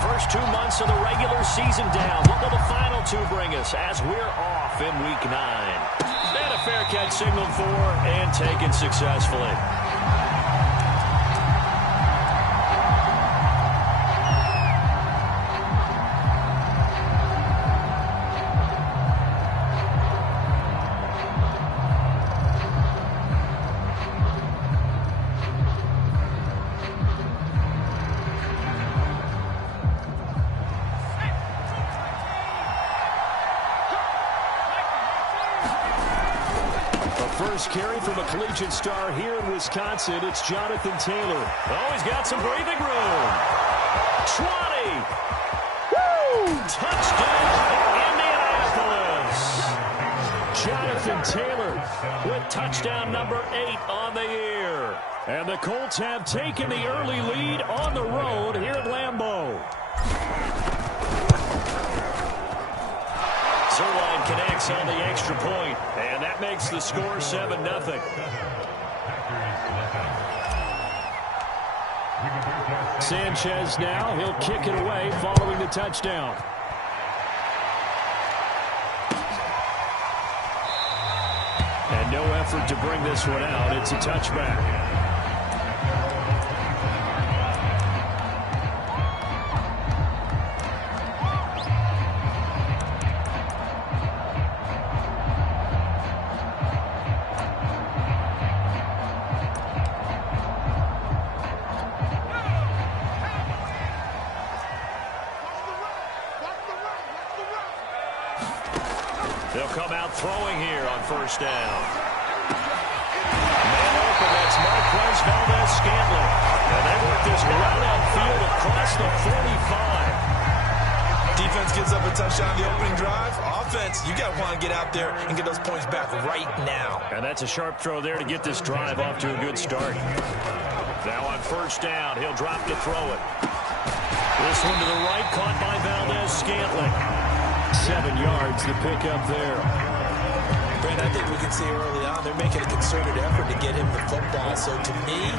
First 2 months of the regular season down. What will the final two bring us as we're off in Week 9? And a fair catch signaled for and taken successfully. First carry from a collegiate star here in Wisconsin. It's Jonathan Taylor. Oh, he's got some breathing room. 20. Woo! Touchdown, Indianapolis. Jonathan Taylor with touchdown number 8 on the year. And the Colts have taken the early lead on the road here at Lambeau. Zerline connects on the extra point, and that makes the score 7-0. Sanchez now, he'll kick it away following the touchdown. And no effort to bring this one out. It's a touchback. They'll come out throwing here on first down. Man open, that's Marquez Valdez-Scantling. And they work this right outfield across the 45. Defense gives up a touchdown on the opening drive. Offense, you got to want to get out there and get those points back right now. And that's a sharp throw there to get this drive off to a good start. Now on first down, he'll drop to throw it. This one to the right, caught by Valdez-Scantling. 7 yards, the pickup there. Brent, I think we can see early on they're making a concerted effort to get him the football. So to me,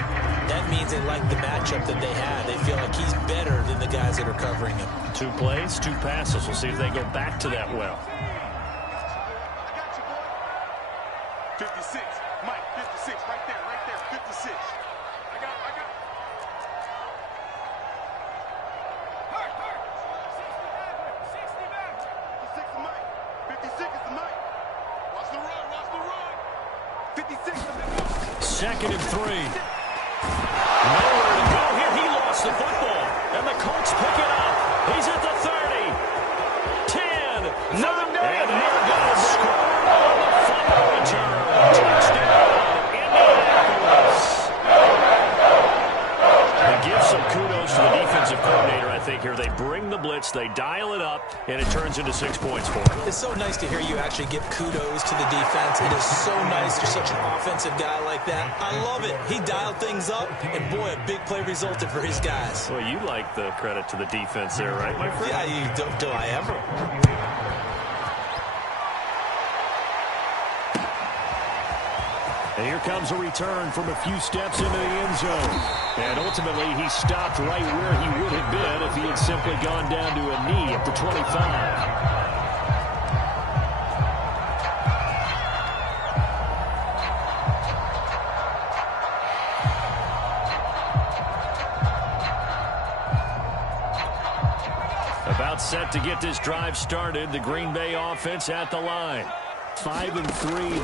that means they like the matchup that they had. They feel like he's better than the guys that are covering him. 2 plays, 2 passes. We'll see if they go back to that well. 56, Mike, 56, right there, 56. I got it. 56 is Mike. 56 is the Mike. Watch the run. 56 is the Mike. 2nd and 3. Nowhere to go here. He lost the football. And the Colts pick it up. He's at the 30. 10. 9. And they're going to score on the fumble return. Touchdown, Indianapolis. And give some kudos to the defensive coordinator, I think, here. They bring the blitz, they dial it up, and it turns into 6 points for them. It's so nice to hear you actually give kudos to the defense. It is so nice. You're such an offensive guy like that. I love it. He dialed things up, and boy, a big play resulted for his guys. Well, you like the credit to the defense there, right, my friend? Yeah, do I ever? And here comes a return from a few steps into the end zone. And ultimately, he stopped right where he would have been if he had simply gone down to a knee at the 25. About set to get this drive started. The Green Bay offense at the line. 5-3,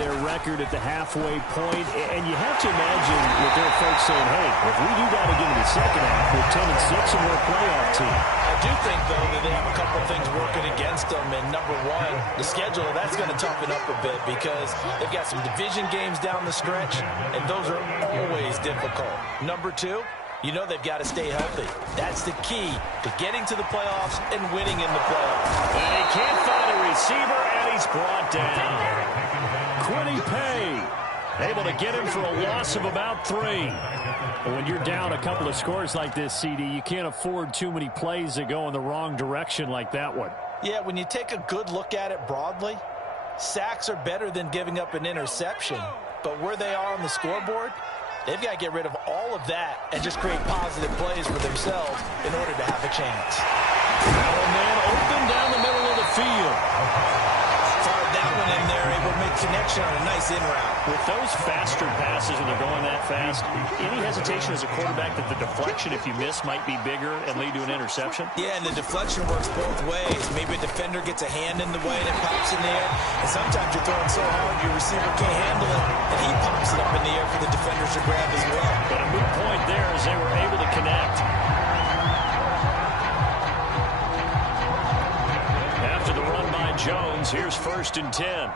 their record at the halfway point. And you have to imagine with their folks saying, hey, if we do that again in the second half, we're 10-6 and we're a playoff team. I do think, though, that they have a couple of things working against them. And number one, the schedule, that's going to toughen up a bit because they've got some division games down the stretch, and those are always difficult. Number two, you know they've got to stay healthy. That's the key to getting to the playoffs and winning in the playoffs. And he can't find a receiver, and he's brought down. Quiddy Pay able to get him for a loss of about 3. And when you're down a couple of scores like this, CD, you can't afford too many plays that go in the wrong direction like that one. Yeah, when you take a good look at it broadly, sacks are better than giving up an interception. But where they are on the scoreboard, They've got to get rid of all of that and just create positive plays for themselves in order to have a chance. Now a man open down the middle of the field. Fired that one in there, able to make connection on a nice in route. With those faster passes when they're going that fast, any hesitation as a quarterback that the deflection, if you miss, might be bigger and lead to an interception? Yeah, and the deflection works both ways. Maybe a defender gets a hand in the way and it pops in the air. And sometimes you're throwing so hard your receiver can't handle it, and he pops it up in the air for the defenders to grab as well. But a moot point there as they were able to connect. After the run by Jones, here's 1st and 10.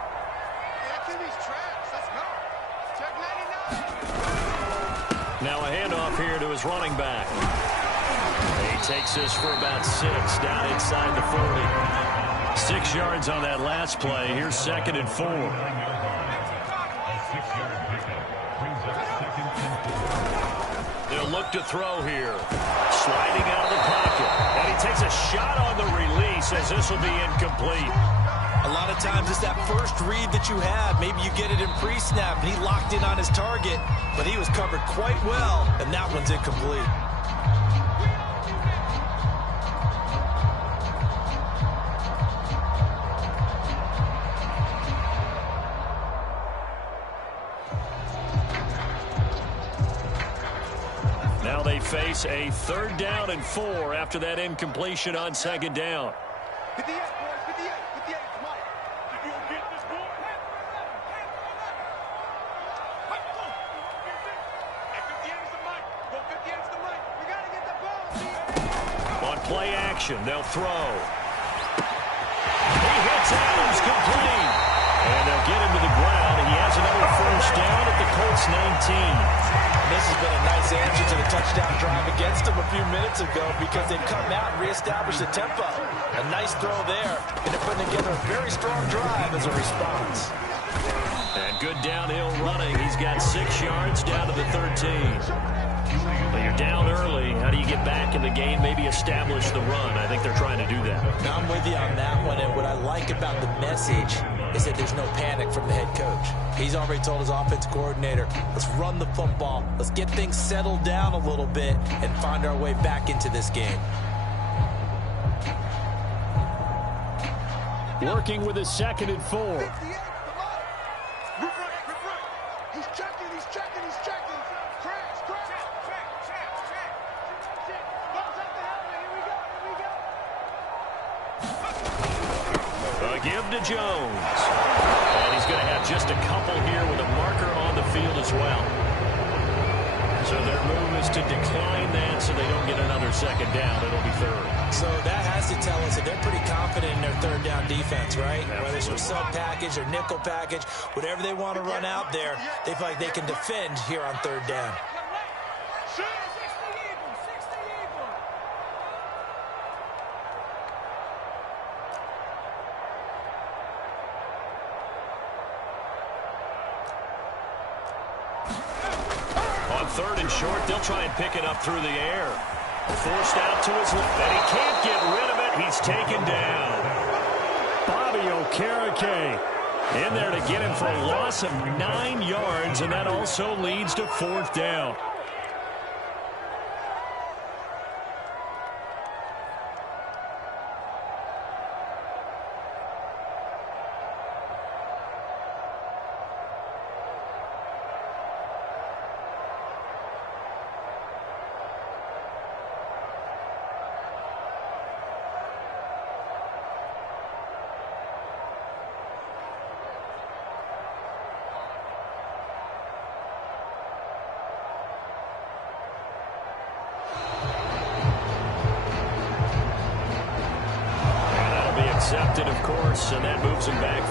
Now a handoff here to his running back. He takes this for about 6 down inside the 40. 6 yards on that last play. Here's 2nd and 4. They'll look to throw here. Sliding out of the pocket. And he takes a shot on the release as this will be incomplete. A lot of times it's that first read that you have. Maybe you get it in pre-snap, and he locked in on his target, but he was covered quite well, and that one's incomplete. Now they face a 3rd down and 4 after that incompletion on 2nd down. 58, boys, 58, 58, Mike. If you don't get this ball, and 58 is the mic. Go 58 is the mic. We got to get the ball. On play action, they'll throw. He hits Adams complete. And they'll get him to the ground. He has another 1st down at the Colts 19. This has been a nice answer to the touchdown drive against them a few minutes ago because they've come out and reestablished the tempo. A nice throw there, and they're putting together a very strong drive as a response. And good downhill running. He's got 6 yards down to the 13. Well, you're down early. How do you get back in the game, maybe establish the run? I think they're trying to do that. Now, I'm with you on that one, and what I like about the message is that there's no panic from the head coach. He's already told his offensive coordinator, let's run the football, let's get things settled down a little bit and find our way back into this game. Working with his 2nd and 4. He's checking, he's checking, he's checking. Crash, crash. Check. Goes up the helmet. Here we go. A give to Jones. And he's going to have just a couple here with a marker on the field as well. So their move is to decline that so they don't get another 2nd down. It'll be 3rd. So that has to tell us that they're pretty confident in their 3rd down defense, right? Absolutely. Whether it's a sub package or nickel package, whatever they want to run out there, they feel like they can defend here on 3rd down. On 3rd and short, they'll try and pick it up through the air. Forced out to his left, and he can't get rid of it. He's taken down. Bobby Okereke in there to get him for a loss of 9 yards, and that also leads to 4th down. Accepted, of course, and that moves him back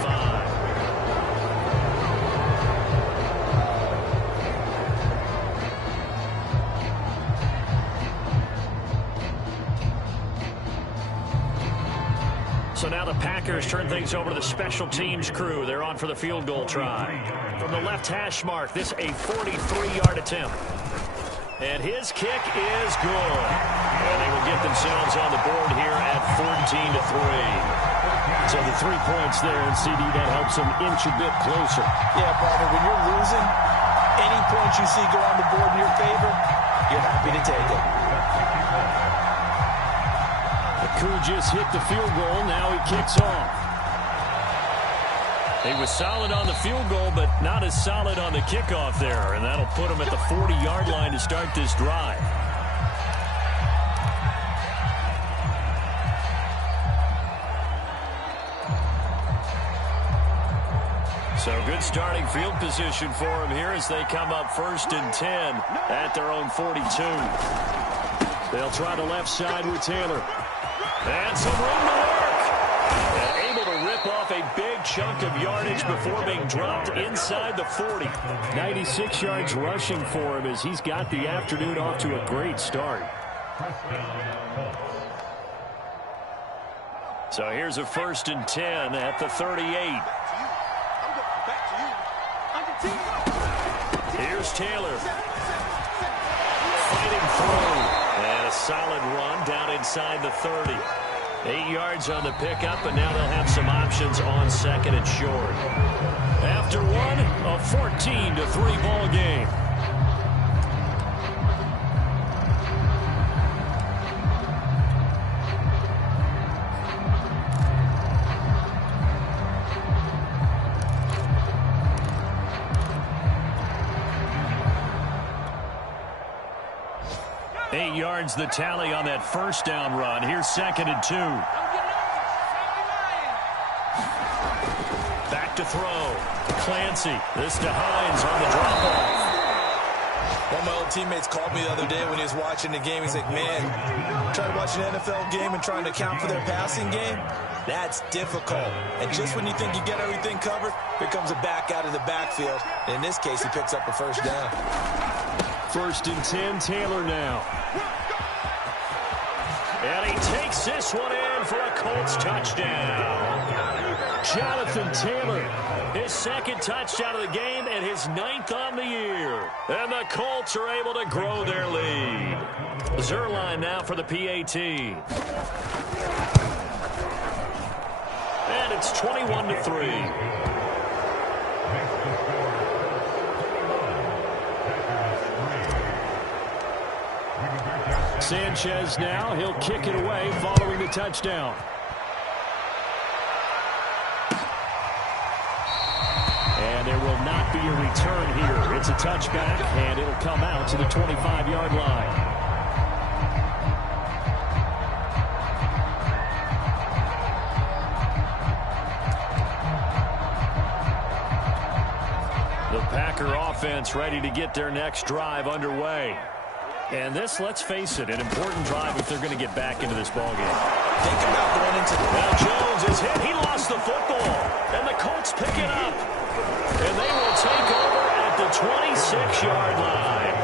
5. So now the Packers turn things over to the special teams crew. They're on for the field goal try. From the left hash mark, this a 43-yard attempt. And his kick is good. And they will get themselves on the board here at 14-3. So the 3 points there, and CD, that helps them inch a bit closer. Yeah, brother, when you're losing, any point points you see go on the board in your favor, you're happy to take it. The Coup just hit the field goal. Now he kicks off. He was solid on the field goal, but not as solid on the kickoff there. And that'll put him at the 40-yard line to start this drive. So good starting field position for him here as they come up 1st and 10 at their own 42. They'll try the left side with Taylor. And some room to work. And able to rip off a big chunk of yardage before being dropped inside the 40. 96 yards rushing for him as he's got the afternoon off to a great start. So here's a 1st and 10 at the 38. Here's Taylor. Fighting through. And a solid run down inside the 30. 8 yards on the pickup, and now they'll have some options on 2nd and short. After one, a 14-3 ball game. Yards the tally on that 1st down run. Here's 2nd and 2. Back to throw. Clancy. This to Hines on the drop-off. One of my old teammates called me the other day when he was watching the game. He's like, man, trying to watch an NFL game and trying to account for their passing game? That's difficult. And just when you think you get everything covered, here comes a back out of the backfield. And in this case, he picks up a 1st down. 1st and 10, Taylor now. And he takes this one in for a Colts touchdown. Jonathan Taylor, his 2nd touchdown of the game and his 9th on the year. And the Colts are able to grow their lead. Zerline now for the PAT. And it's 21-3. Sanchez now, he'll kick it away following the touchdown. And there will not be a return here. It's a touchback, and it'll come out to the 25-yard line. The Packer offense ready to get their next drive underway. And this, let's face it, an important drive if they're going to get back into this ballgame. Think about going into the... Now Jones is hit. He lost the football. And the Colts pick it up. And they will take over at the 26-yard line.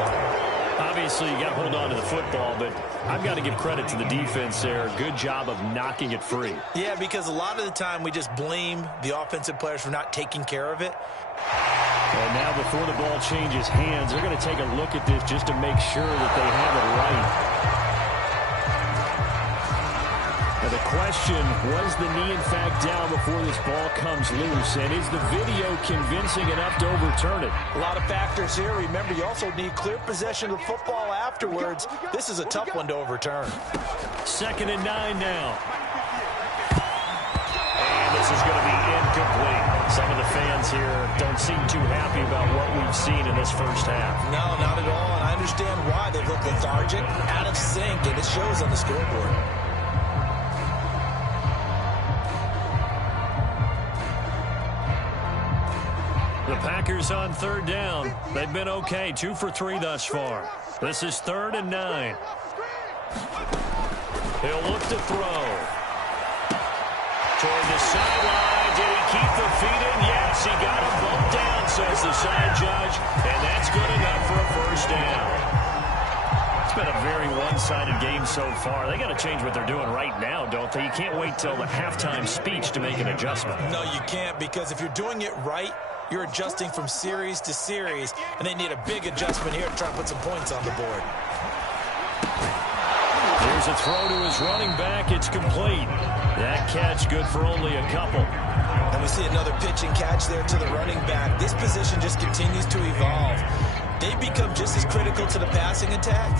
Obviously, you got to hold on to the football, but I've got to give credit to the defense there. Good job of knocking it free. Yeah, because a lot of the time we just blame the offensive players for not taking care of it. And now before the ball changes hands, they're going to take a look at this just to make sure that they have it right. Now the question, was the knee in fact down before this ball comes loose? And is the video convincing enough to overturn it? A lot of factors here. Remember, you also need clear possession of the football afterwards. This is a tough one to overturn. 2nd and 9 now. And this is going to be incomplete. Some of the fans here don't seem too happy about what we've seen in this 1st half. No, not at all. And I understand why. They look lethargic, out of sync, and it shows on the scoreboard. The Packers on 3rd down. They've been okay, 2 for 3 thus far. This is 3rd and 9. He'll look to throw. Toward the sideline. Did he keep the feet in? Yes, he got him bumped down, says the side judge. And that's good enough for a 1st down. It's been a very one-sided game so far. They got to change what they're doing right now, don't they? You can't wait till the halftime speech to make an adjustment. No, you can't, because if you're doing it right, you're adjusting from series to series, and they need a big adjustment here to try to put some points on the board. Here's a throw to his running back. It's complete. That catch good for only a couple. And we see another pitch and catch there to the running back. This position just continues to evolve. They become just as critical to the passing attack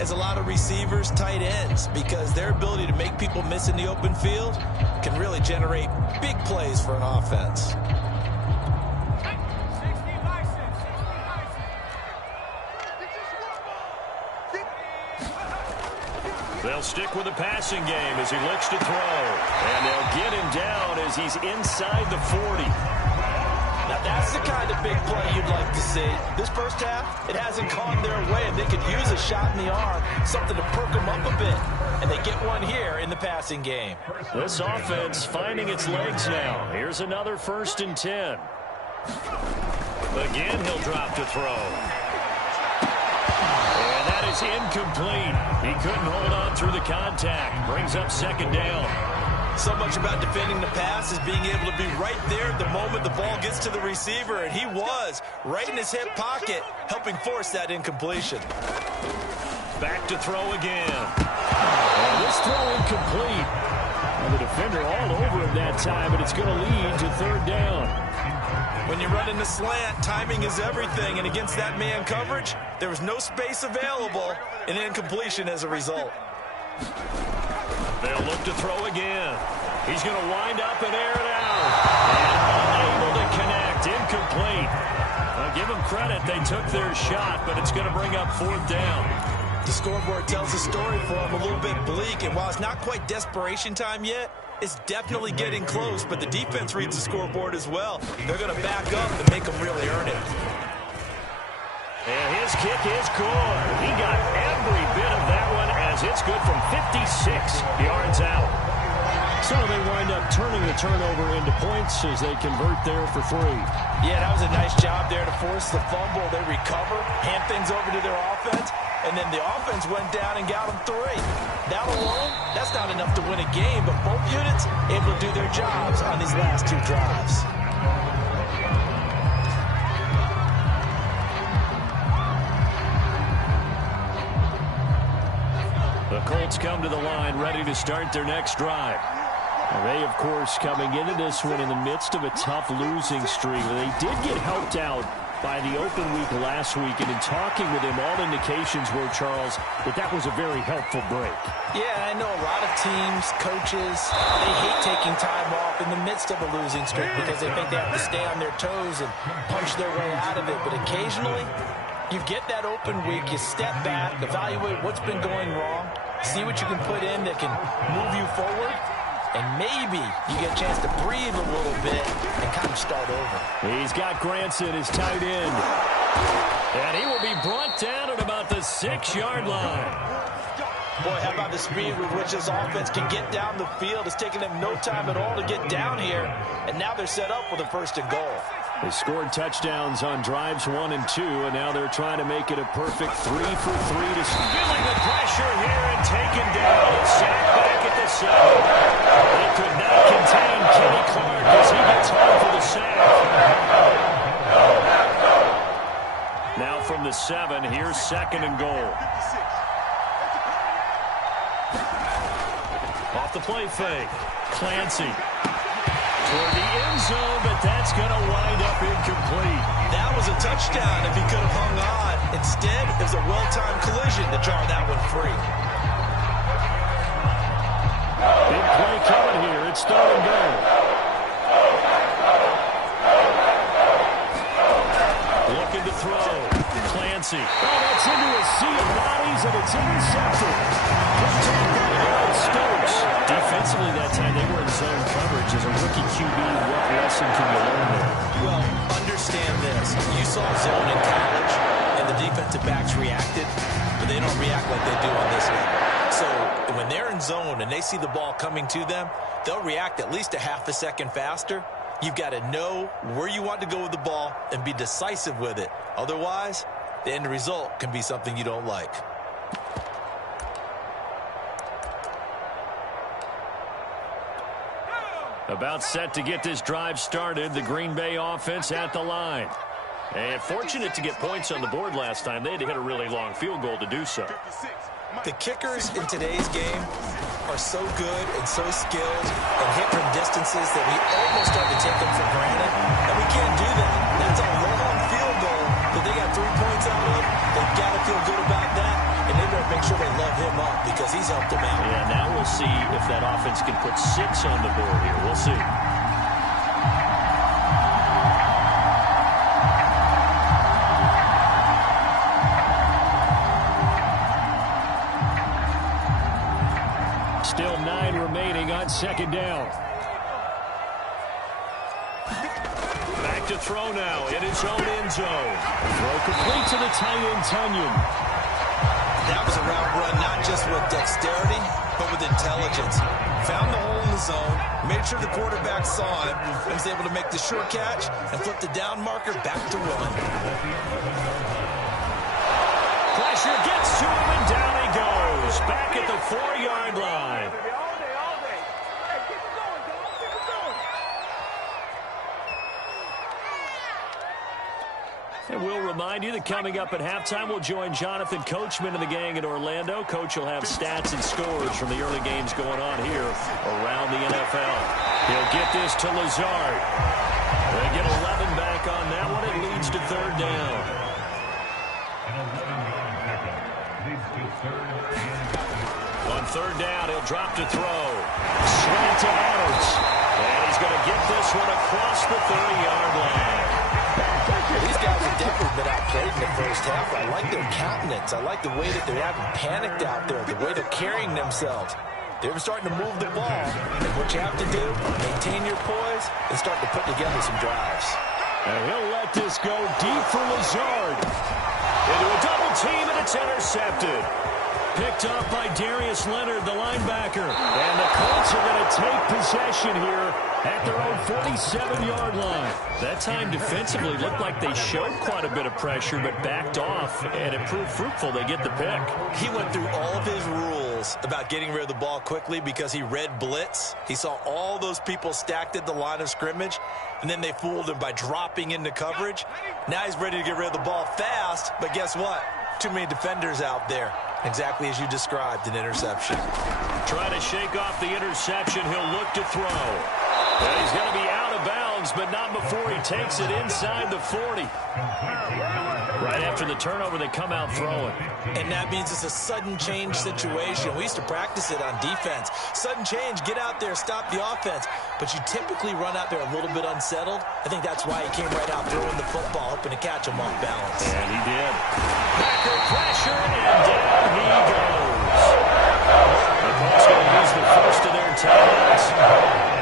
as a lot of receivers, tight ends, because their ability to make people miss in the open field can really generate big plays for an offense. They'll stick with the passing game as he looks to throw. And they'll get him down as he's inside the 40. Now that's the kind of big play you'd like to see. This first half, it hasn't gone their way, and they could use a shot in the arm, something to perk them up a bit. And they get one here in the passing game. This offense finding its legs now. Here's another 1st and 10. Again, he'll drop to throw. And that is incomplete. He couldn't hold on through the contact. Brings up 2nd down. So much about defending the pass is being able to be right there the moment the ball gets to the receiver, and he was right in his hip pocket, helping force that incompletion. Back to throw again. And this throw incomplete. And the defender all over him that time, but it's going to lead to 3rd down. When you're running the slant, timing is everything, and against that man coverage, there was no space available, and incompletion as a result. They'll look to throw again. He's going to wind up and air it out. And unable to connect. Incomplete. I'll give them credit. They took their shot, but it's going to bring up 4th down. The scoreboard tells a story for him, a little bit bleak, and while it's not quite desperation time yet, it's definitely getting close, but the defense reads the scoreboard as well. They're going to back up and make them really earn it. And his kick is good. He got every bit of that one as it's good from 56 yards out. So they wind up turning the turnover into points as they convert there for 3. Yeah, that was a nice job there to force the fumble. They recover, hand things over to their offense, and then the offense went down and got them 3. That alone, that's not enough to win a game, but both units able to do their jobs on these last 2 drives. The Colts come to the line ready to start their next drive. They, of course, coming into this one in the midst of a tough losing streak. They did get helped out by the open week last week, and in talking with him, all indications were, Charles, that was a very helpful break. Yeah, I know a lot of teams, coaches, they hate taking time off in the midst of a losing streak because they think they have to stay on their toes and punch their way out of it. But occasionally, you get that open week, you step back, evaluate what's been going wrong, see what you can put in that can move you forward, and maybe you get a chance to breathe a little bit and kind of start over. He's got Granson, his tight end. And he will be brought down at about the 6-yard line. Boy, how about the speed with which this offense can get down the field? It's taken them no time at all to get down here, and now they're set up with a 1st and goal. They scored touchdowns on drives 1 and 2, and now they're trying to make it a perfect 3 for 3 to feeling the pressure here and taken down and sacked back at the 7. They could not contain Kenny Clark as he gets home for the sack. Now from the 7, here's 2nd and goal. Off the play fake, Clancy. Toward the end zone, but that's going to wind up incomplete. That was a touchdown if he could have hung on. Instead, it was a well-timed collision to draw that one free. Big play coming here. It's 3rd and goal. Looking to throw. Clancy. Oh, that's into a sea of bodies, and it's intercepted. Stokes. Defensively that time, they were in zone coverage. As a rookie QB, what lesson can you learn there? Well, understand this. You saw zone in college, and the defensive backs reacted, but they don't react like they do on this level. So when they're in zone and they see the ball coming to them, they'll react at least a half a second faster. You've got to know where you want to go with the ball and be decisive with it. Otherwise, the end result can be something you don't like. About set to get this drive started, the Green Bay offense at the line. And fortunate to get points on the board last time. They had to hit a really long field goal to do so. The kickers in today's game are so good and so skilled and hit from distances that we almost start to take them for granted. And we can't do that. That's a long field goal that they got 3 points out of. make sure they love him up because he's helped them out. Yeah, now we'll see if that offense can put 6 on the board here. We'll see. Still 9 remaining on second down. Back to throw now in his own end zone. Throw complete to the tight end, Tunyon. That was a route run not just with dexterity, but with intelligence. Found the hole in the zone, made sure the quarterback saw it, and was able to make the short catch and flip the down marker back to run. Pressure gets to him, and down he goes. Back at the 4-yard line. And we'll remind you that coming up at halftime, we'll join Jonathan Coachman and the gang in Orlando. Coach will have stats and scores from the early games going on here around the NFL. He'll get this to Lazard. They get 11 back on that one. It leads to third down. On third down, he'll drop to throw. Slant to Adams. And he's going to get this one across the 30-yard line. These guys have definitely been outplayed in the first half. I like their countenance. I like the way that they haven't panicked out there, the way they're carrying themselves. They're starting to move the ball. And what you have to do, maintain your poise and start to put together some drives. And he'll let this go deep for Lazard. Into a double team, and it's intercepted. Picked up by Darius Leonard, the linebacker. And the Colts are going to take possession here at their own 47-yard line. That time defensively looked like they showed quite a bit of pressure, but backed off, and it proved fruitful. They get the pick. He went through all of his rules about getting rid of the ball quickly because he read blitz. He saw all those people stacked at the line of scrimmage, and then they fooled him by dropping into coverage. Now he's ready to get rid of the ball fast, but guess what? Too many defenders out there. Exactly as you described, an interception. Try to shake off the interception. He'll look to throw. And he's going to be out of bounds, but not before he takes it inside the 40. Right after the turnover, they come out throwing. And that means it's a sudden change situation. We used to practice it on defense. Sudden change, get out there, stop the offense. But you typically run out there a little bit unsettled. I think that's why he came right out throwing the football, hoping to catch him off balance. And he did. Packer pressure, and down he goes. The Colts going to use the first of their timeouts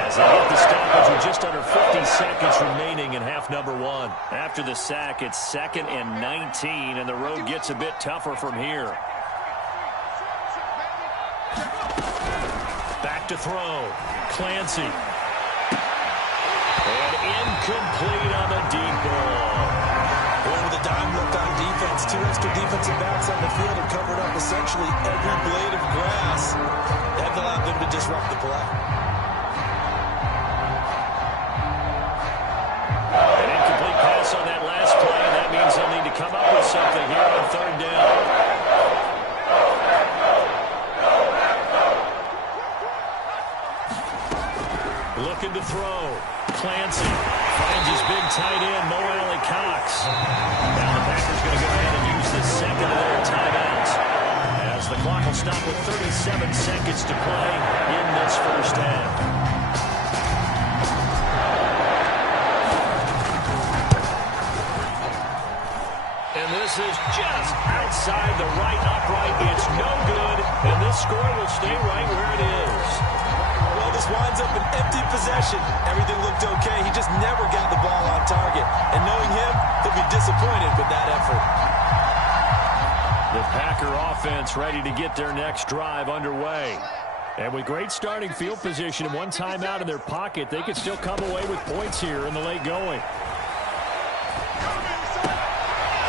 as they hit the stoppage with just under 50 seconds remaining in half number 1. After the sack, it's 2nd and 19, and the road gets a bit tougher from here. Back to throw. Clancy. And incomplete on the deep ball. Well, with a dime look on defense, 2 extra defensive backs on the field have covered up essentially every blade of grass. That allowed them to disrupt the play. An incomplete pass on that last play, and that means they'll need to come up with something here on third down. Looking to throw. Clancy finds his big tight end, Mo Alley-Cox. Now the Packers going to go ahead and use the second of their timeouts, as the clock will stop with 37 seconds to play in this first half. And this is just outside the right upright. It's no good, and this score will stay right where it is. Well, this winds up an empty possession. Everything looked okay. He just never got the ball on target. And knowing him, he'll be disappointed with that effort. The Packer offense ready to get their next drive underway. And with great starting field position and one timeout in their pocket, they could still come away with points here in the late going.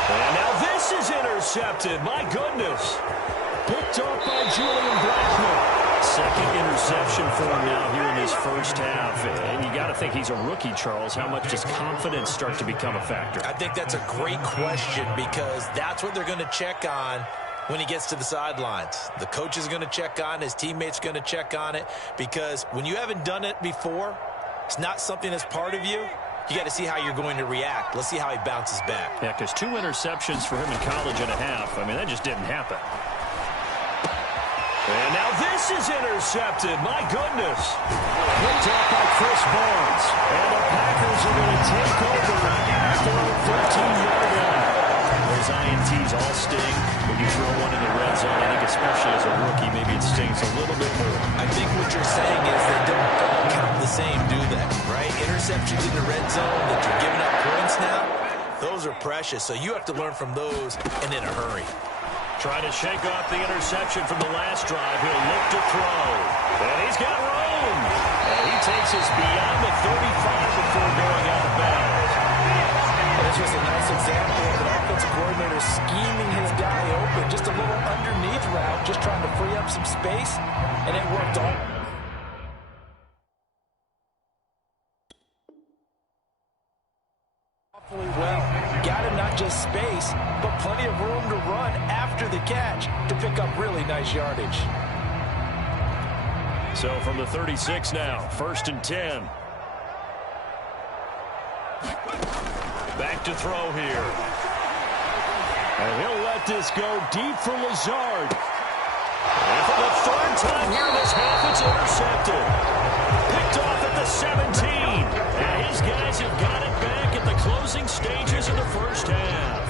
And now this is intercepted. My goodness. Picked off by Julian Blackmon. Second interception for him now here in this first half. And you got to think he's a rookie, Charles. How much does confidence start to become a factor? I think that's a great question because that's what they're going to check on when he gets to the sidelines. The coach is going to check on, his teammates going to check on it, because when you haven't done it before, it's not something that's part of you. You got to see how you're going to react. Let's see how he bounces back. Yeah, because 2 interceptions for him in college and a half. I mean, that just didn't happen. And now this is intercepted. My goodness. Picked up by Chris Barnes. And the Packers are going to take over at their own 13-yard line. Those INTs all sting when you throw one in the red zone. I think especially as a rookie, maybe it stings a little bit more. I think what you're saying is they don't count the same, do they? Right? Interceptions in the red zone that you're giving up points now, those are precious. So you have to learn from those and in a hurry. Trying to shake off the interception from the last drive. He'll look to throw. And he's got room. And he takes us beyond the 35 before going out of bounds. That's just a nice example of an offensive coordinator scheming his guy open. Just a little underneath route, just trying to free up some space, and it worked all. Awfully well. Got him not just space, but plenty of room to run after the catch to pick up really nice yardage. So from the 36 now, 1st and 10. Back to throw here. And he'll let this go deep for Lazard. And for the 3rd time here this half, it's intercepted. Picked off at the 17. And his guys have got it back at the closing stages of the first half.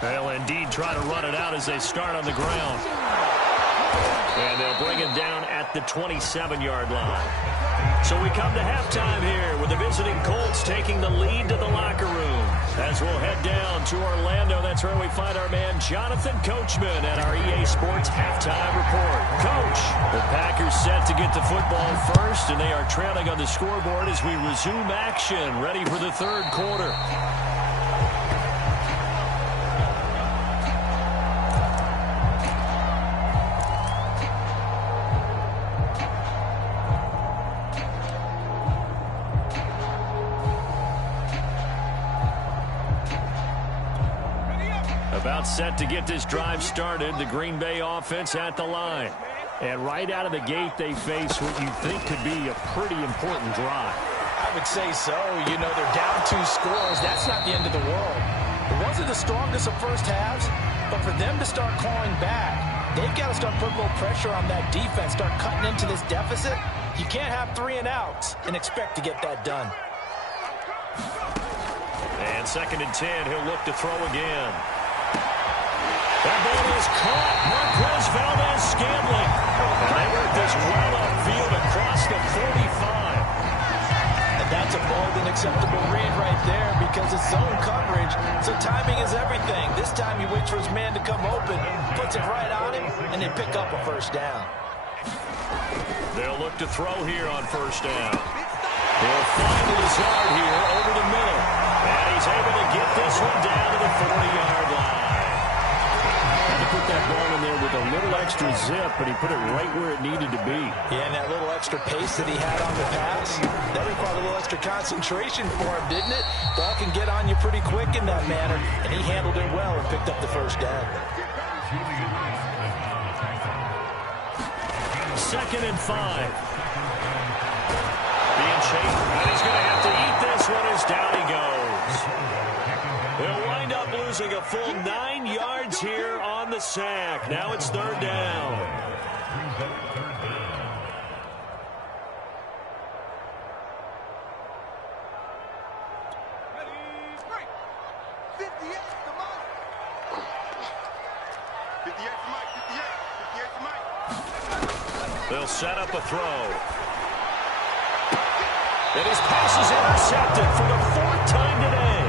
They'll indeed try to run it out as they start on the ground. And they'll bring him down at the 27-yard line. So we come to halftime here with the visiting Colts taking the lead to the locker room. As we'll head down to Orlando, that's where we find our man Jonathan Coachman at our EA Sports Halftime Report. Coach, the Packers set to get the football first, and they are trailing on the scoreboard as we resume action, ready for the 3rd quarter. About set to get this drive started. The Green Bay offense at the line. And right out of the gate, they face what you think could be a pretty important drive. I would say so. You know, they're down 2 scores. That's not the end of the world. It wasn't the strongest of first halves, but for them to start clawing back, they've got to start putting a little pressure on that defense, start cutting into this deficit. You can't have 3 and outs and expect to get that done. And 2nd and 10, he'll look to throw again. That ball is caught. Marquez Valdez-Scantling. And they work this well upfield across the 45. And that's a bold and acceptable read right there because it's zone coverage, so timing is everything. This time he waits for his man to come open, puts it right on him, and they pick up a 1st down. They'll look to throw here on 1st down. He'll find Lazard here over the middle. And he's able to get this one down to the 40-yard line. Put that ball in there with a little extra zip, but he put it right where it needed to be. Yeah, and that little extra pace that he had on the pass, that required a little extra concentration for him, didn't it? Ball can get on you pretty quick in that manner, and he handled it well and picked up the 1st down. 2nd and 5. Being chased, and he's going to have to eat this one as down he goes. They'll wind up losing a full 9 yards here on the sack. Now it's 3rd down. They'll set up a throw. And his pass is intercepted for the 4th time today.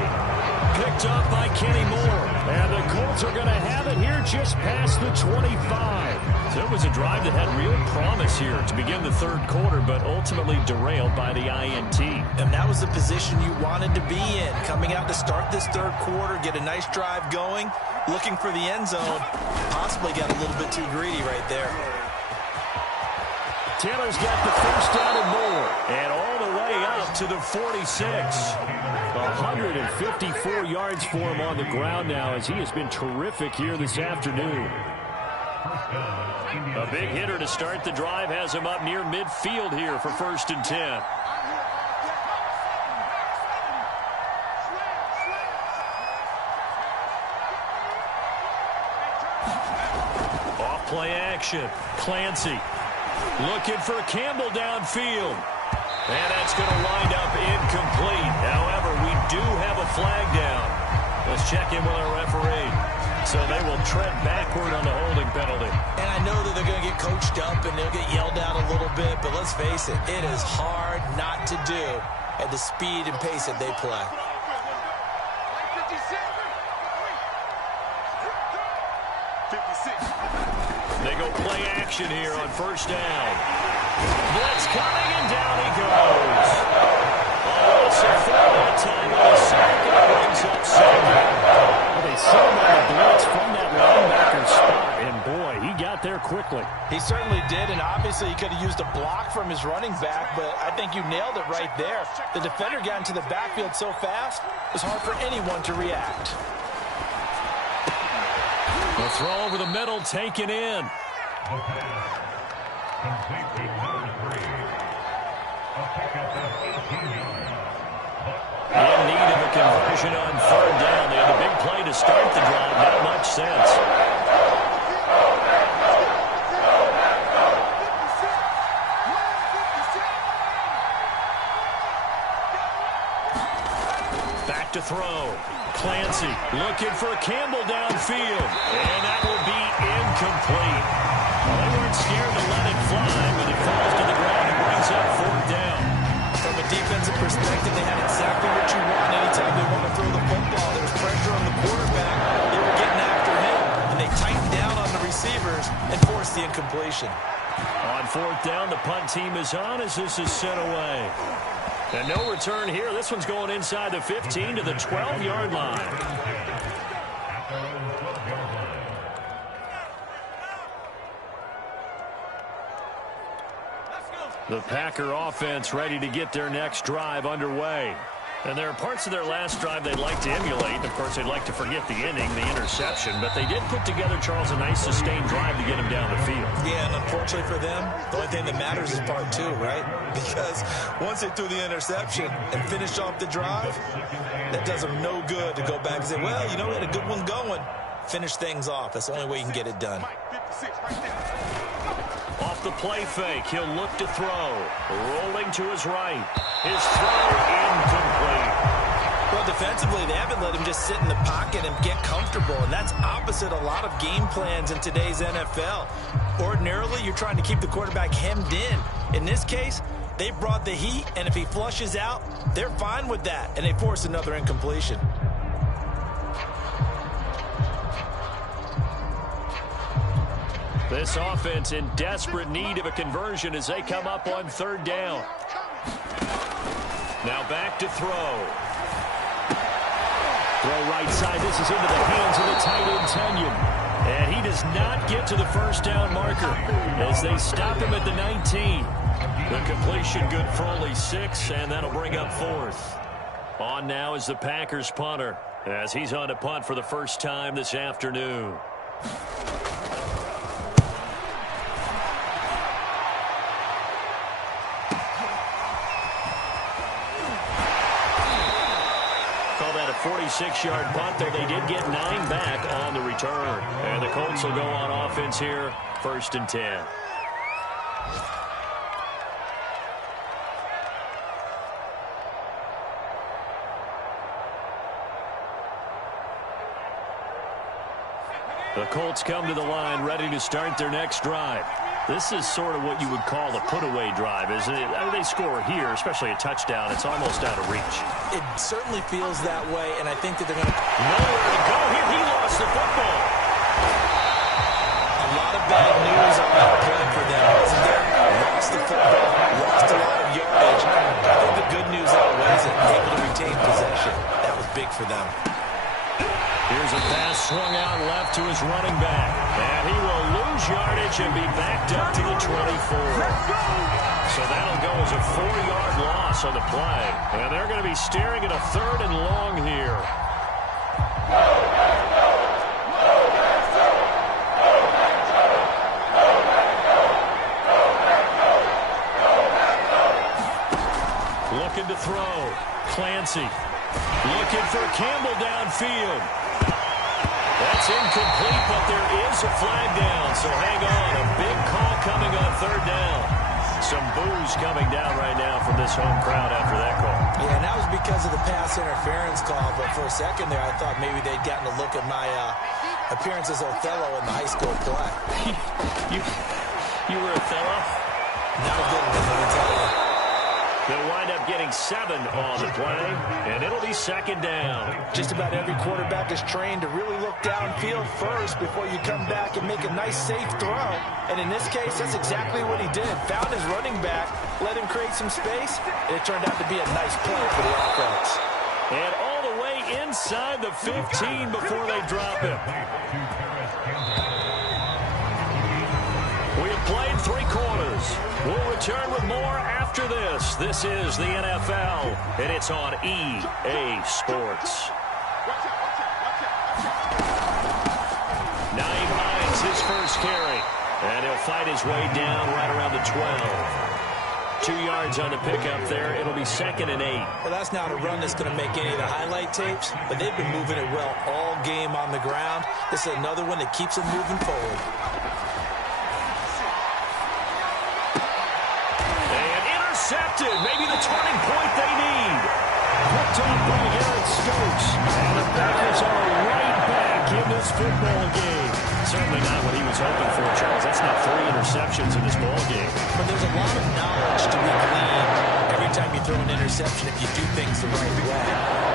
Picked up by Kenny Moore. And the Colts are going to have it here just past the 25. So it was a drive that had real promise here to begin the 3rd quarter, but ultimately derailed by the INT. And that was the position you wanted to be in. Coming out to start this 3rd quarter, get a nice drive going, looking for the end zone. Possibly got a little bit too greedy right there. Taylor's got the 1st down and more. And all the way up to the 46. 154 yards for him on the ground now as he has been terrific here this afternoon. A big hitter to start the drive has him up near midfield here for 1st and 10. play action. Clancy looking for Campbell downfield. And that's going to wind up incomplete. However, we do have a flag down. Let's check in with our referee. So they will tread backward on the holding penalty. And I know that they're going to get coached up and they'll get yelled at a little bit, but let's face it, it is hard not to do at the speed and pace that they play. They go play action here on first down. Blitz coming, and down he goes. Loss of 4 that time on the sack, and brings up second. Well, they set him on the blitz from that linebacker spot, and boy, he got there quickly. He certainly did, and obviously he could have used a block from his running back, but I think you nailed it right there. The defender got into the backfield so fast, it was hard for anyone to react. The throw over the middle, taken in. In need of a conversion on third down. They had a big play to start the drive, not much sense. Back to throw. Clancy looking for Campbell downfield. And that will be incomplete. Well, they weren't scared to let it fly, but it falls to the ground and brings up fourth down. From a defensive perspective, they had exactly what you want anytime they want to throw the football. There was pressure on the quarterback. They were getting after him, and they tightened down on the receivers and forced the incompletion. On fourth down, the punt team is on as this is sent away. And no return here. This one's going inside the 15 to the 12-yard line. The Packer offense ready to get their next drive underway. And there are parts of their last drive they'd like to emulate. Of course, they'd like to forget the inning, the interception. But they did put together, Charles, a nice sustained drive to get him down the field. Yeah, and unfortunately for them, the only thing that matters is part two, right? Because once they threw the interception and finished off the drive, that does them no good to go back and say, well, you know, we had a good one going. Finish things off. That's the only way you can get it done. Off the play fake, he'll look to throw. Rolling to his right. His throw incomplete. Well, defensively, they haven't let him just sit in the pocket and get comfortable, and that's opposite a lot of game plans in today's NFL. Ordinarily, you're trying to keep the quarterback hemmed in. In this case, they brought the heat, and if he flushes out, they're fine with that, and they force another incompletion. This offense in desperate need of a conversion as they come up on third down. Now back to throw. Throw right side. This is into the hands of the tight end, Tunyon. And he does not get to the first down marker as they stop him at the 19. The completion good for only 6, and that'll bring up fourth. On now is the Packers punter as he's on to punt for the first time this afternoon. Call that a 46-yard punt, though they did get 9 back on the return. And the Colts will go on offense here, 1st and 10. The Colts come to the line ready to start their next drive. This is sort of what you would call a put-away drive, isn't it? I mean, they score here, especially a touchdown. It's almost out of reach. It certainly feels that way, and I think that they're going to... Nowhere to go here. He lost the football. A lot of bad news on that play for them, wasn't there? Lost the football, lost a lot of yardage. I think the good news outweighs it. Able to retain possession. That was big for them. Here's a pass swung out left to his running back. And he will lose yardage and be backed up to the 24. So that'll go as a 4-yard loss on the play. And they're going to be staring at a 3rd and long here. Looking to throw. Clancy looking for Campbell downfield. And It's incomplete, but there is a flag down, so hang on. A big call coming on third down. Some boos coming down right now from this home crowd after that call. Yeah, and that was because of the pass interference call, but for a second there I thought maybe they'd gotten a look at my appearance as Othello in the high school play. You were Othello? Not a good one, let me tell you. They'll wind up getting 7 on the play, and it'll be second down. Just about every quarterback is trained to really look downfield first before you come back and make a nice, safe throw. And in this case, that's exactly what he did. Found his running back, let him create some space, and it turned out to be a nice play for the offense. And all the way inside the 15 before they drop him. We have played 3 quarters. We'll return with more after this. This is the NFL, and it's on EA Sports. Naeem Hines, his first carry. And he'll fight his way down right around the 12. 2 yards on the pickup there. It'll be second and 8. Well, that's not a run that's going to make any of the highlight tapes, but they've been moving it well all game on the ground. This is another one that keeps them moving forward. Intercepted, maybe the turning point they need. Picked up by Garrett Stokes. And the Packers are right back in this football game. Certainly not what he was hoping for, Charles. That's not 3 interceptions in this ball game. But there's a lot of knowledge to be gleaned every time you throw an interception if you do things the right way.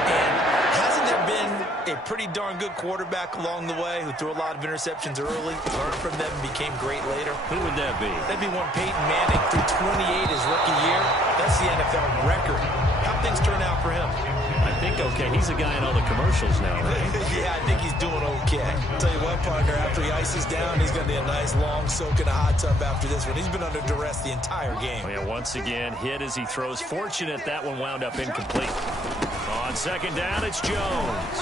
And hasn't there been a pretty darn good quarterback along the way who threw a lot of interceptions early, learned from them, and became great later? Who would that be? That'd be one Peyton Manning, threw 28 his rookie year. That's the NFL record. How'd things turn out for him? I think okay. He's a guy in all the commercials now, right? Yeah, I think he's doing okay. Tell you what, partner, after he ices down, he's going to be a nice long soak in a hot tub after this one. He's been under duress the entire game. Oh, yeah, once again, hit as he throws. Fortunate that one wound up incomplete. On second down, it's Jones.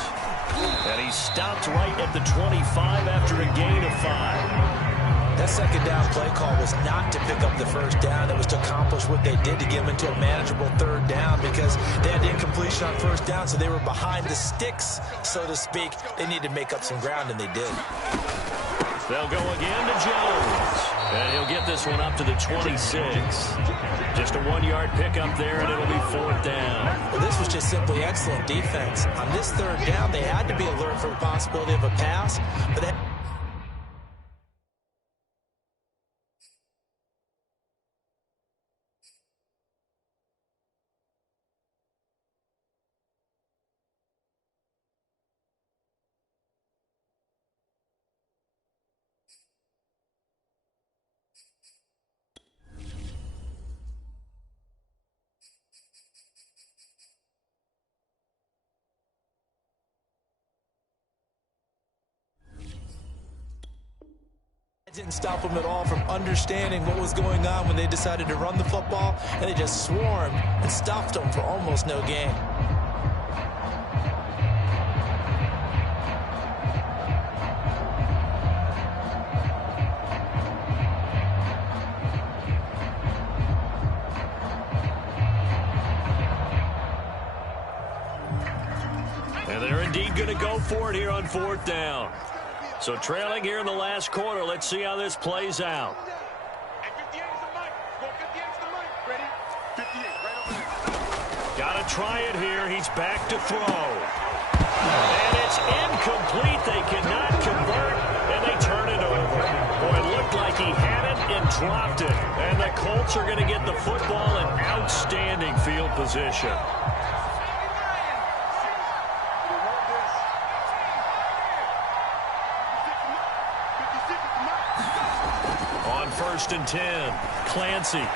And he stopped right at the 25 after a gain of 5. That second down play call was not to pick up the first down. It was to accomplish what they did to get them into a manageable third down because they had incompletion on first down, so they were behind the sticks, so to speak. They needed to make up some ground, and they did. They'll go again to Jones. And he'll get this one up to the 26. Just a 1-yard pickup there, and it'll be 4th down. Well, this was just simply excellent defense. On this third down, they had to be alert for the possibility of a pass, but they... didn't stop them at all from understanding what was going on when they decided to run the football, and they just swarmed and stopped them for almost no gain. And they're indeed going to go for it here on 4th down. So trailing here in the last quarter, let's see how this plays out. Got to try it here. He's back to throw. And it's incomplete. They cannot convert, and they turn it over. Boy, it looked like he had it and dropped it. And the Colts are going to get the football in outstanding field position. First and 10, Clancy. And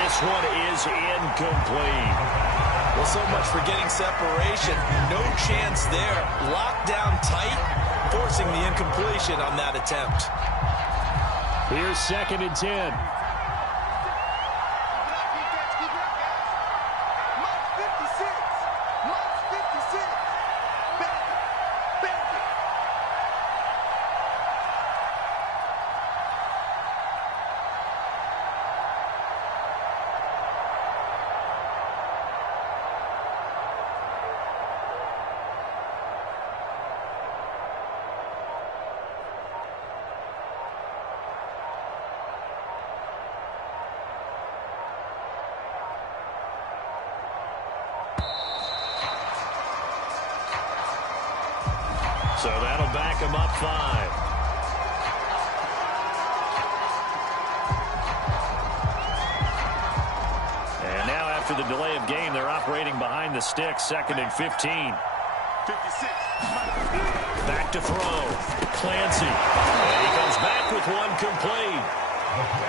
this one is incomplete. Well, so much for getting separation. No chance there. Locked down tight, forcing the incompletion on that attempt. Here's 2nd and 10. So that'll back him up 5. And now after the delay of game, they're operating behind the sticks, 2nd and 15. 56. Back to throw. Clancy. And he comes back with one complete.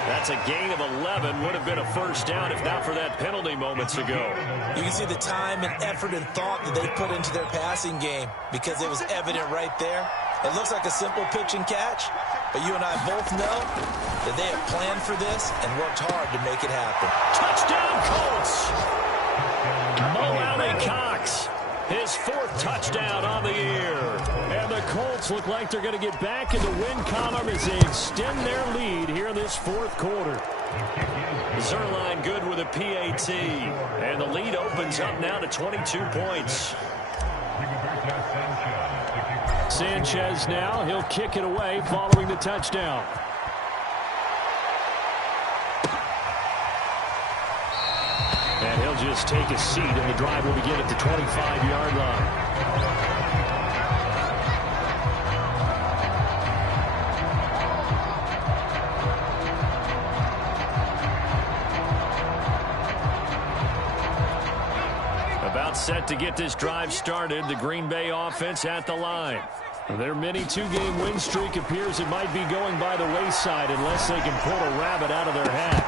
That's a gain of 11. Would have been a first down if not for that penalty moments ago. You can see the time and effort and thought that they put into their passing game because it was evident right there. It looks like a simple pitch and catch, but you and I both know that they have planned for this and worked hard to make it happen. Touchdown, Colts! Mo Cox, his 4th touchdown on the year. And the Colts look like they're going to get back in the win column as they extend their lead here in this 4th quarter. Zerline good with a PAT. And the lead opens up now to 22 points. Sanchez now, he'll kick it away following the touchdown. And he'll just take a seat, and the drive will begin at the 25-yard line. About set to get this drive started, the Green Bay offense at the line. Their mini 2-game win streak appears it might be going by the wayside unless they can pull a rabbit out of their hat.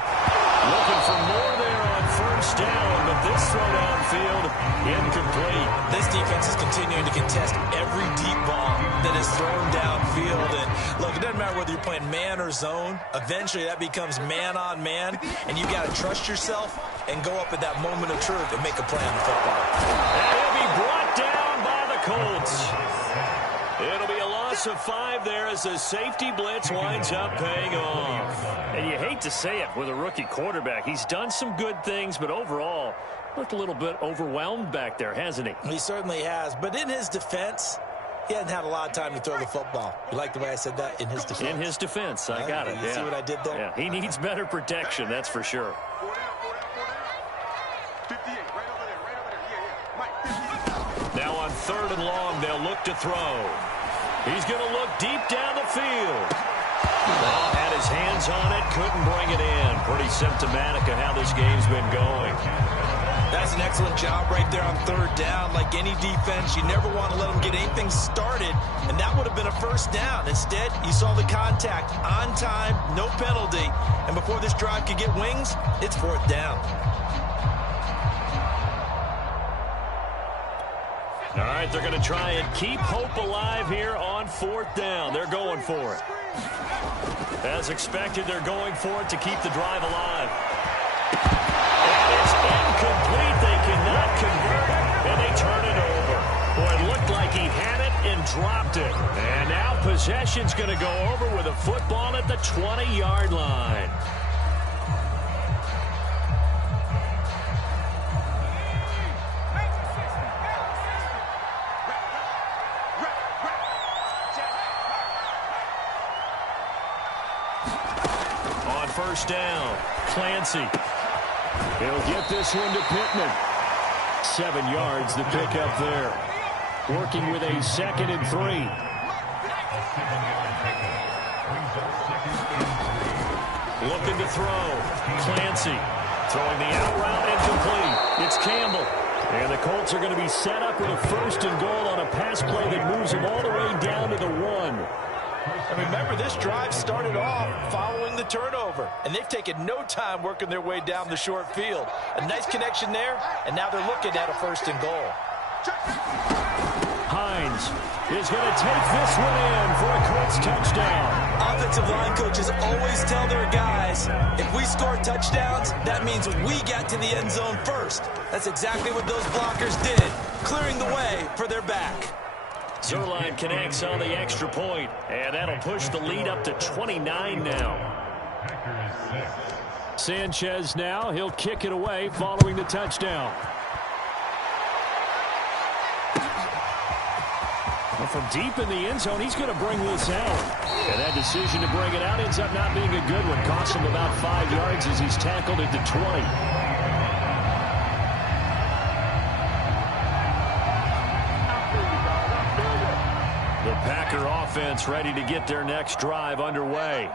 Looking for more there on first down, but this throw downfield incomplete. This defense is continuing to contest every deep ball that is thrown downfield. And look, it doesn't matter whether you're playing man or zone. Eventually that becomes man on man, and you got to trust yourself and go up at that moment of truth and make a play on the football. And he'll be brought down by the Colts. It'll be a loss of 5 there as the safety blitz winds up paying off. And you hate to say it with a rookie quarterback. He's done some good things, but overall, looked a little bit overwhelmed back there, hasn't he? He certainly has. But in his defense, he hasn't had a lot of time to throw the football. You like the way I said that? In his defense. In his defense. I got it. You see what I did there? Yeah, he needs better protection, that's for sure. 58, right over there. Mike, 58. Now on 3rd and long, they'll look to throw. He's going to look deep down the field. Well, had his hands on it, couldn't bring it in. Pretty symptomatic of how this game's been going. That's an excellent job right there on 3rd down. Like any defense, you never want to let them get anything started, and that would have been a first down. Instead, you saw the contact on time, no penalty, and before this drive could get wings, it's 4th down. All right, they're going to try and keep hope alive here on 4th down. They're going for it. As expected, they're going for it to keep the drive alive. And it's incomplete. They cannot convert it, and they turn it over. Boy, it looked like he had it and dropped it. And now possession's going to go over with a football at the 20-yard line. First down, Clancy. He'll get this one to Pittman. 7 yards the pickup there. Working with a 2nd and 3. Looking to throw. Clancy throwing the out route incomplete. It's Campbell. And the Colts are going to be set up with a 1st and goal on a pass play that moves them all the way down to the 1. And remember, this drive started off following the turnover, and they've taken no time working their way down the short field. A nice connection there, and now they're looking at a 1st and goal. Hines is going to take this one in for a Colts touchdown. Offensive line coaches always tell their guys, if we score touchdowns, that means we got to the end zone first. That's exactly what those blockers did, clearing the way for their back. Zerline connects on the extra point, and that'll push the lead up to 29 now. Sanchez now, he'll kick it away following the touchdown. Well, from deep in the end zone, he's going to bring this out. And that decision to bring it out ends up not being a good one. Costs him about 5 yards as he's tackled at the 20. The offense ready to get their next drive underway.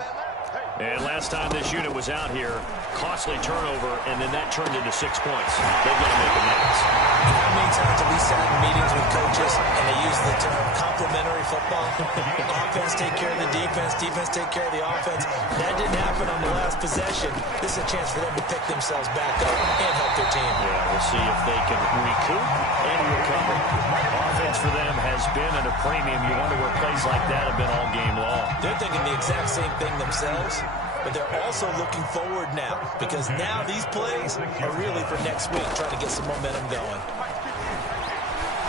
And last time this unit was out here, costly turnover, and then that turned into 6 points. They've got to make amends. How many times have we sat in meetings with coaches and they use the term complementary football? Offense take care of the defense, defense take care of the offense. That didn't happen on the last possession. This is a chance for them to pick themselves back up and help their team. Yeah, we'll see if they can recoup and recover. Offense for them has been at a premium. You wonder where plays like that have been all game long. They're thinking the exact same thing themselves, but they're also looking forward now, because now these plays are really for next week, trying to get some momentum going.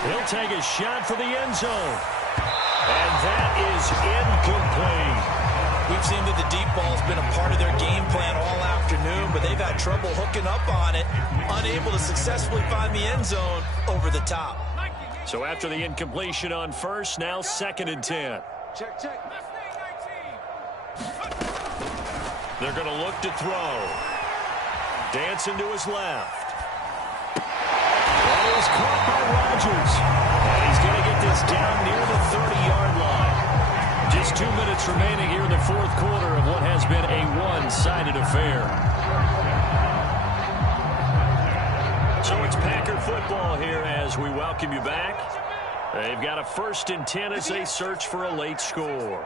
He'll take a shot for the end zone. And that is incomplete. We've seen that the deep ball's been a part of their game plan all afternoon, but they've had trouble hooking up on it, unable to successfully find the end zone over the top. So after the incompletion on first, now 2nd and 10. Check, check. They're going to look to throw. Dancing to his left. That is caught by Rodgers. And he's going to get this down near the 30-yard line. Just 2 minutes remaining here in the fourth quarter of what has been a one-sided affair. So it's Packer football here as we welcome you back. They've got a 1st and 10 as they search for a late score.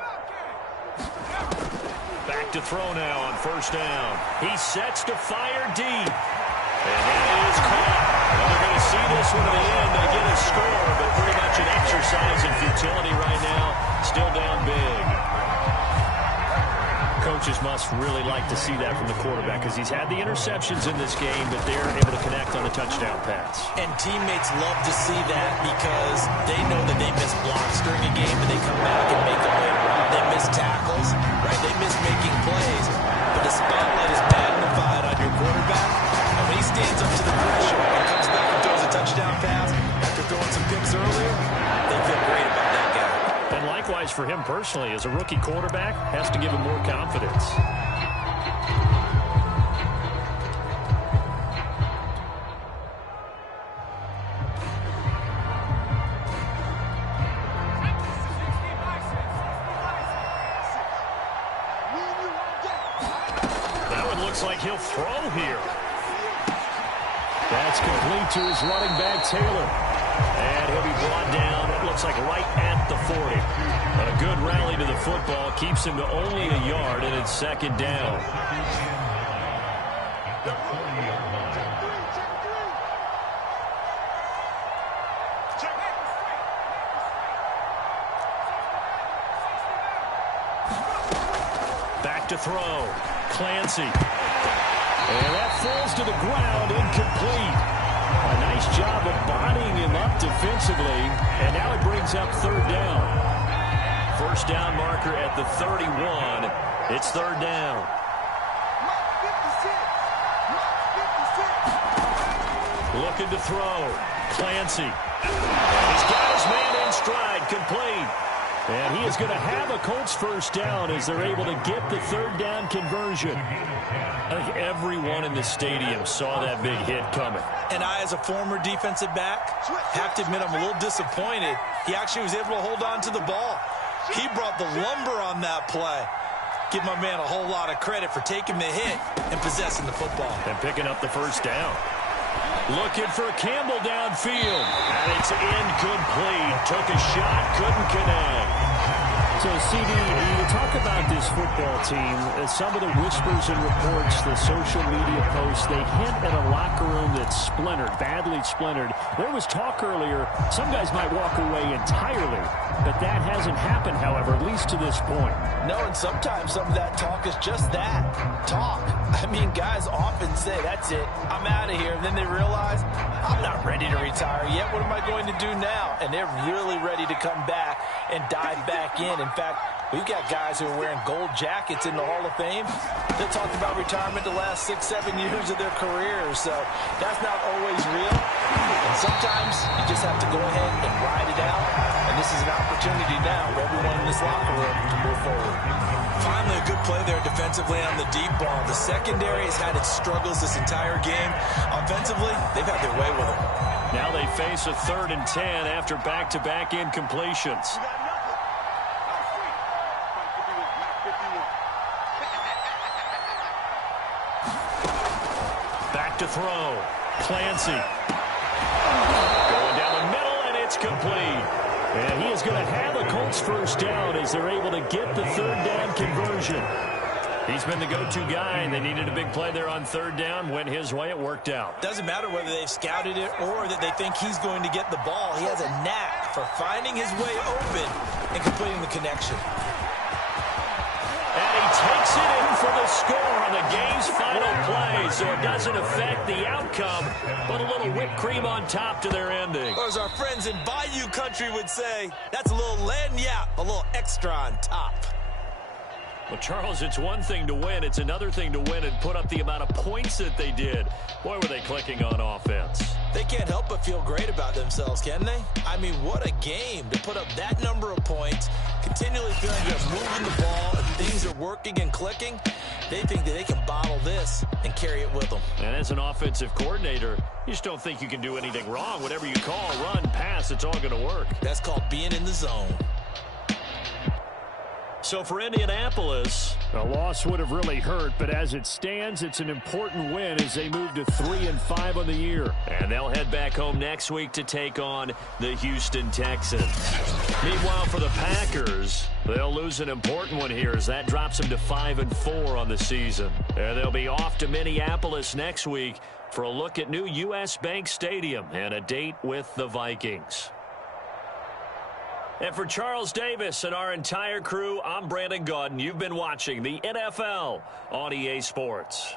Back to throw now on 1st down. He sets to fire deep. And that is caught. Well, they're going to see this one to the end. They get a score, but pretty much an exercise in futility right now. Still down big. Coaches must really like to see that from the quarterback, because he's had the interceptions in this game, but they're able to connect on the touchdown pass. And teammates love to see that, because they know that they miss blocks during a game, but they come back and make them later on. They miss tackles, right? They miss making plays. But the spotlight is magnified on your quarterback. And when he stands up to the pressure and comes back and throws a touchdown pass after throwing some picks earlier, they feel great about that guy. And likewise for him personally, as a rookie quarterback, has to give him more confidence. That one looks like he'll throw here. That's complete to his running back, Taylor. And he'll be brought down, it looks like right at the 40. But a good rally to the football keeps him to only a yard, and it's 2nd down. Back to throw. Clancy. And that falls to the ground, incomplete. A nice job of bodying him up defensively, and now it brings up 3rd down. 1st down marker at the 31. It's 3rd down. Looking to throw. Clancy. He's got his man in stride, complete. And he is going to have a Colts 1st down as they're able to get the 3rd down conversion. I think everyone in the stadium saw that big hit coming. And I, as a former defensive back, have to admit I'm a little disappointed. He actually was able to hold on to the ball. He brought the lumber on that play. Give my man a whole lot of credit for taking the hit and possessing the football. And picking up the 1st down. Looking for Campbell downfield. And it's incomplete. Took a shot, couldn't connect. So, CD, you talk about this football team, some of the whispers and reports, the social media posts, they hint at a locker room that's splintered, badly splintered. There was talk earlier, some guys might walk away entirely, but that hasn't happened, however, at least to this point. No, and sometimes some of that talk is just that, talk. I mean, guys often say, that's it, I'm out of here, and then they realize, I'm not ready to retire yet, what am I going to do now? And they're really ready to come back and dive back in. In fact, we've got guys who are wearing gold jackets in the Hall of Fame. They talked about retirement the last 6-7 years of their careers, so that's not always real. And sometimes you just have to go ahead and ride it out, and this is an opportunity now for everyone in this locker room to move forward. Finally, a good play there defensively on the deep ball. The secondary has had its struggles this entire game. Offensively, they've had their way with them. Now they face a 3rd and 10 after back-to-back incompletions. Back to throw. Clancy. Going down the middle, and it's complete. And he is going to have a Colts first down as they're able to get the third down conversion. He's been the go-to guy. They needed a big play there on third down. Went his way. It worked out. Doesn't matter whether they've scouted it or that they think he's going to get the ball. He has a knack for finding his way open and completing the connection. And he takes it in for the score on the game's final play, so it doesn't affect the outcome, but a little whipped cream on top to their ending. Or as our friends in Bayou Country would say, that's a little lagniappe, a little extra on top. Well, Charles, it's one thing to win. It's another thing to win and put up the amount of points that they did. Boy, were they clicking on offense. They can't help but feel great about themselves, can they? I mean, what a game to put up that number of points, continually feeling they're moving the ball and things are working and clicking. They think that they can bottle this and carry it with them. And as an offensive coordinator, you just don't think you can do anything wrong. Whatever you call, run, pass, it's all going to work. That's called being in the zone. So for Indianapolis, a loss would have really hurt, but as it stands, it's an important win as they move to 3-5 on the year. And they'll head back home next week to take on the Houston Texans. Meanwhile, for the Packers, they'll lose an important one here as that drops them to 5-4 on the season. And they'll be off to Minneapolis next week for a look at new U.S. Bank Stadium and a date with the Vikings. And for Charles Davis and our entire crew, I'm Brandon Gaudin. You've been watching the NFL on EA Sports.